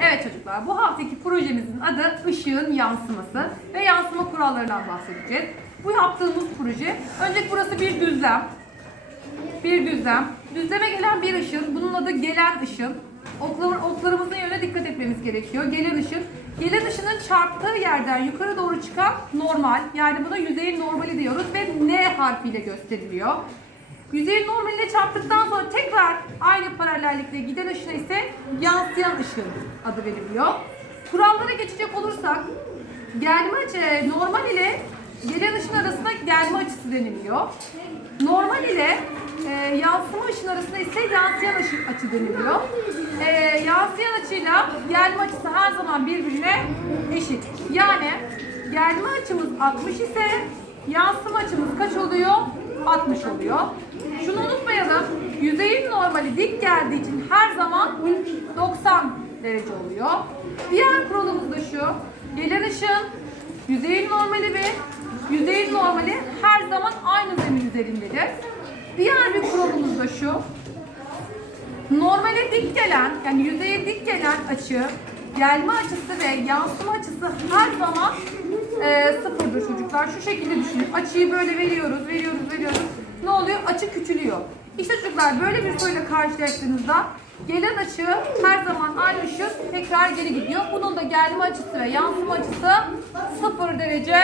Evet çocuklar, bu haftaki projemizin adı ışığın yansıması ve yansıma kurallarından bahsedeceğiz. Bu yaptığımız proje, önce burası bir düzlem. Bir düzlem. Düzleme gelen bir ışın, bunun adı gelen ışın. Oklar, oklarımızın yönüne dikkat etmemiz gerekiyor. Gelen ışın. Gelen ışının çarptığı yerden yukarı doğru çıkan normal. Yani buna yüzeyin normali diyoruz ve N harfiyle gösteriliyor. Yüzeyin normaline çarptıktan sonra tekrar aynı paralellikle giden ışına ise yansıyan ışın adı veriliyor. Kurallara geçecek olursak gelme açı, normal ile gelen ışın arasında gelme açısı deniliyor. Normal ile e, yansıma ışın arasında ise yansıyan ışın açı deniliyor. E, yansıyan açıyla gelme açısı her zaman birbirine eşit. Yani gelme açımız 60 ise yansıma açımız kaç oluyor? 60 oluyor. Normali dik geldiği için her zaman 90 derece oluyor. Diğer kuralımız da şu. Gelen ışın yüzeyin normali ve yüzeyin normali her zaman aynı zemin üzerindedir. Diğer bir kuralımız da şu. Normale dik gelen, yani yüzeye dik gelen açı, gelme açısı ve yansıma açısı her zaman e, sıfırdır çocuklar. Şu şekilde düşünün. Açıyı böyle veriyoruz, veriyoruz, veriyoruz. Ne oluyor? Açı küçülüyor. İşte çocuklar böyle bir soruyla karşılaştığınızda gelen açı her zaman aynı ışık tekrar geri gidiyor. Bunun da gelme açısı ve yansıma açısı sıfır derece.